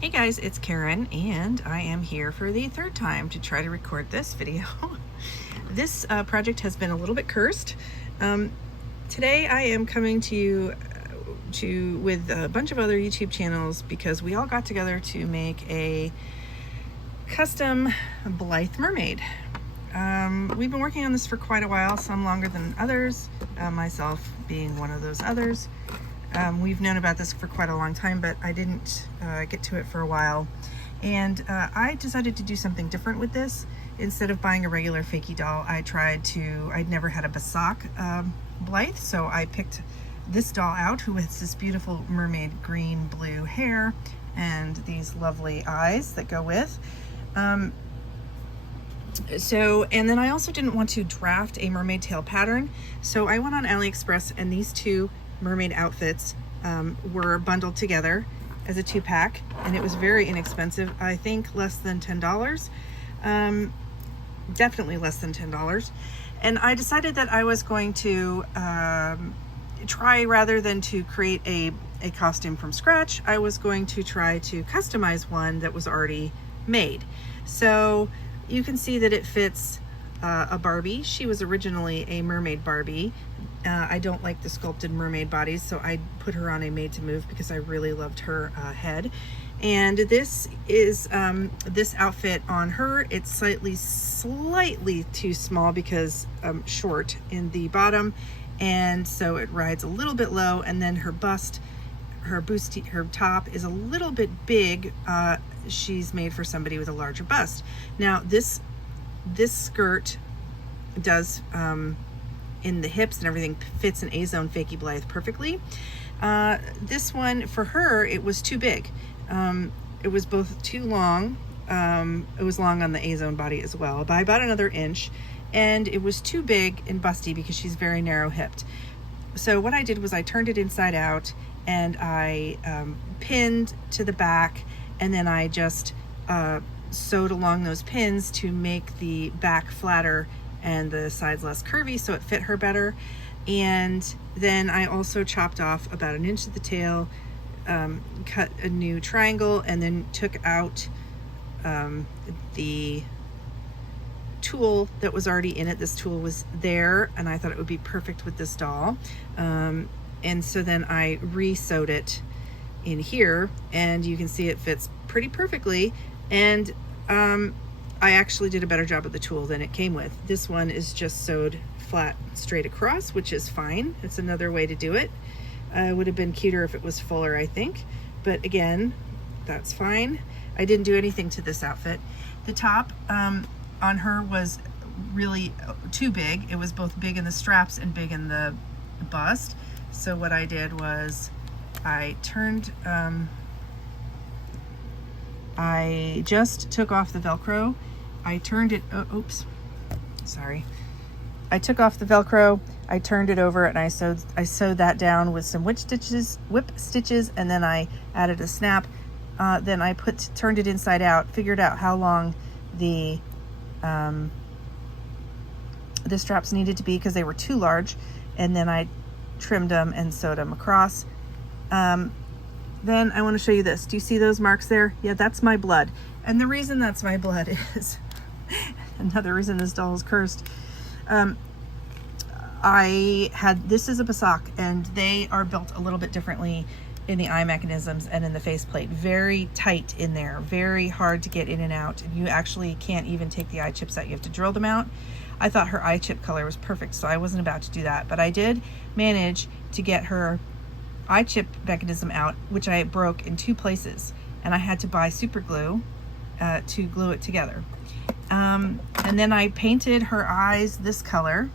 Hey guys, it's Karen, and I am here for the third time to try to record this video. This project has been a little bit cursed. Today I am coming to you with a bunch of other YouTube channels because we all got together to make a custom Blythe mermaid. We've been working on this for quite a while, some longer than others, myself being one of those others. We've known about this for quite a long time, but I didn't get to it for a while. And I decided to do something different with this. Instead of buying a regular fakey doll, I'd never had a Basak Blythe, so I picked this doll out, who has this beautiful mermaid green blue hair and these lovely eyes that go with. And then I also didn't want to draft a mermaid tail pattern, so I went on AliExpress, and these two mermaid outfits were bundled together as a 2-pack, and it was very inexpensive. I think less than $10, definitely less than $10. And I decided that I was going to try, rather than to create a costume from scratch, I was going to try to customize one that was already made. So you can see that it fits a Barbie. She was originally a mermaid Barbie. I don't like the sculpted mermaid bodies, so I put her on a made to move because I really loved her head. And this is this outfit on her. It's slightly too small because short in the bottom, and so it rides a little bit low. And then her bust, her top is a little bit big. She's made for somebody with a larger bust. Now this skirt does in the hips and everything fits an A-zone fakey Blythe perfectly. This one for her, it was too big. It was both too long. It was long on the A-zone body as well, by about another inch, and it was too big and busty because she's very narrow hipped. So what I did was I turned it inside out, and I pinned to the back, and then I just sewed along those pins to make the back flatter and the sides less curvy, so it fit her better. And then I also chopped off about an inch of the tail, cut a new triangle, and then took out the tulle that was already in it. This tulle was there, and I thought it would be perfect with this doll. And so then I re-sewed it in here, and you can see it fits pretty perfectly. And I actually did a better job of the tulle than it came with. This one is just sewed flat straight across, which is fine. It's another way to do it. It would have been cuter if it was fuller, I think, but again, that's fine. I didn't do anything to this outfit. The top on her was really too big. It was both big in the straps and big in the bust. So what I did was I just took off the Velcro. I turned it, I took off the Velcro, I turned it over, and I sewed that down with some whip stitches, and then I added a snap. Then I turned it inside out, figured out how long the straps needed to be because they were too large, and then I trimmed them and sewed them across. Then I want to show you this. Do you see those marks there? Yeah, that's my blood. And the reason that's my blood is another reason this doll is cursed. This is a Basak, and they are built a little bit differently in the eye mechanisms and in the faceplate. Very tight in there, very hard to get in and out. And you actually can't even take the eye chips out. You have to drill them out. I thought her eye chip color was perfect, so I wasn't about to do that. But I did manage to get her eye chip mechanism out, which I broke in 2 places, and I had to buy super glue to glue it together. And then I painted her eyes this color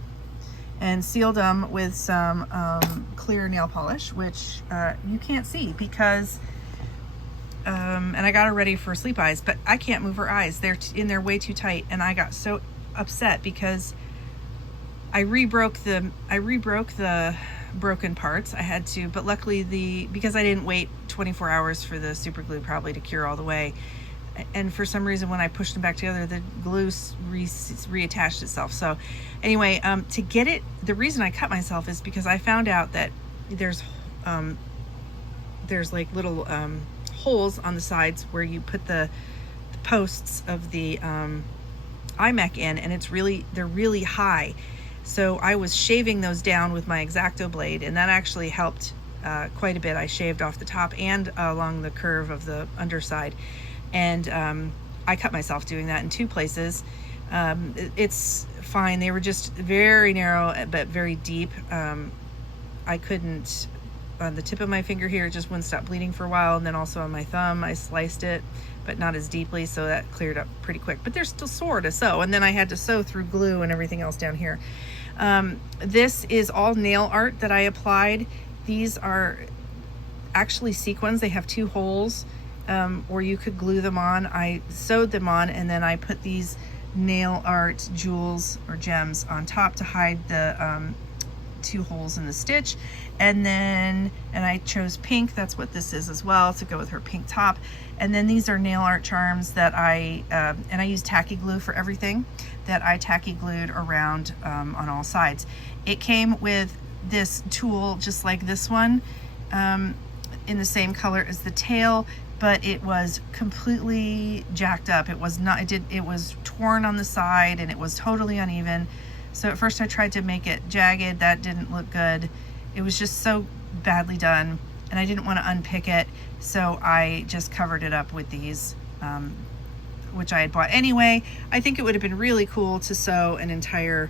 and sealed them with some clear nail polish, which you can't see because and I got her ready for sleep eyes, but I can't move her eyes. They're in there way too tight, and I got so upset because I re-broke the broken parts. I had to, but luckily because I didn't wait 24 hours for the super glue probably to cure all the way, and for some reason when I pushed them back together, the glue reattached itself. So anyway, to get it, the reason I cut myself is because I found out that there's like little holes on the sides where you put the posts of the iMac in, and they're really high. So I was shaving those down with my X-Acto blade, and that actually helped quite a bit. I shaved off the top and along the curve of the underside, and I cut myself doing that in 2 places. It's fine. They were just very narrow but very deep. I couldn't, on the tip of my finger here, it just wouldn't stop bleeding for a while, and then also on my thumb I sliced it, but not as deeply, so that cleared up pretty quick. But they're still sore to sew, and then I had to sew through glue and everything else down here. This is all nail art that I applied. These are actually sequins. They have 2 holes, or you could glue them on. I sewed them on, and then I put these nail art jewels or gems on top to hide the 2 holes in the stitch. And I chose pink. That's what this is as well, to go with her pink top. And then these are nail art charms that and I use tacky glue for everything, that I tacky glued around on all sides. It came with this tool just like this one, in the same color as the tail, but it was completely jacked up. It was not, it was torn on the side, and it was totally uneven. So at first I tried to make it jagged. That didn't look good. It was just so badly done, and I didn't want to unpick it, so I just covered it up with these, which I had bought anyway. I think it would have been really cool to sew an entire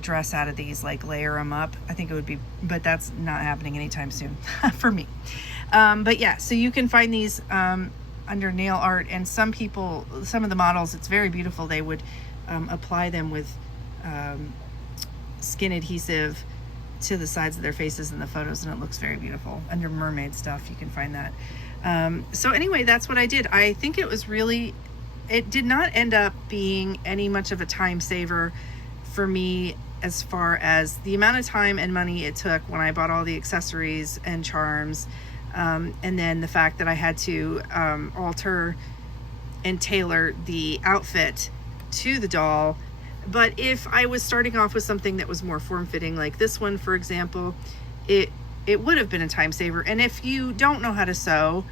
dress out of these, like layer them up. I think it would be, but that's not happening anytime soon for me. But yeah, so you can find these under nail art, and some of the models, it's very beautiful. They would apply them with skin adhesive to the sides of their faces in the photos, and it looks very beautiful. Under Mermaid stuff, you can find that. So anyway, that's what I did. I think it was it did not end up being any much of a time saver for me, as far as the amount of time and money it took when I bought all the accessories and charms, and then the fact that I had to alter and tailor the outfit to the doll. But if I was starting off with something that was more form-fitting, like this one, for example, it would have been a time saver. And if you don't know how to sew,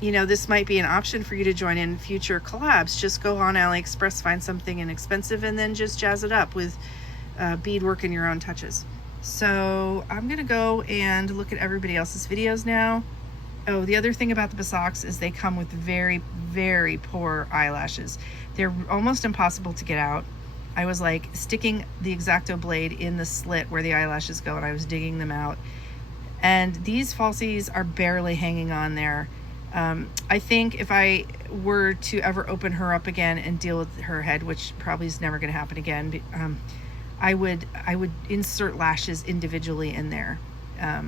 you know, this might be an option for you to join in future collabs. Just go on AliExpress, find something inexpensive, and then just jazz it up with beadwork and your own touches. So I'm gonna go and look at everybody else's videos now. Oh, the other thing about the Basaks is they come with very, very poor eyelashes. They're almost impossible to get out. I was like sticking the X-Acto blade in the slit where the eyelashes go, and I was digging them out. And these falsies are barely hanging on there. I think if I were to ever open her up again and deal with her head, which probably is never going to happen again, I would insert lashes individually in there. I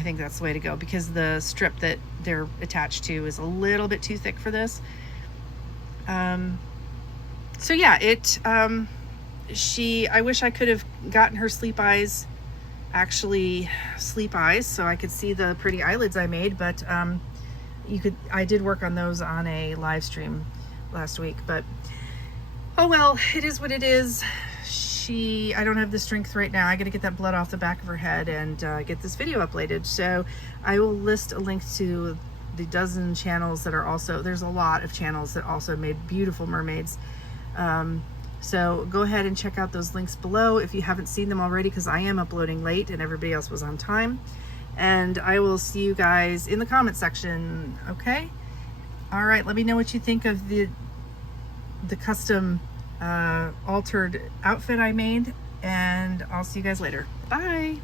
think that's the way to go, because the strip that they're attached to is a little bit too thick for this. So yeah, I wish I could have gotten her sleep eyes, actually sleep eyes, so I could see the pretty eyelids I made, but I did work on those on a live stream last week, but oh well, it is what it is. I don't have the strength right now. I got to get that blood off the back of her head and get this video uploaded. So I will list a link to the dozen channels that are also, there's a lot of channels that also made beautiful mermaids. So go ahead and check out those links below if you haven't seen them already, because I am uploading late and everybody else was on time. And I will see you guys in the comment section. Okay. All right. Let me know what you think of the custom altered outfit I made, and I'll see you guys later. Bye.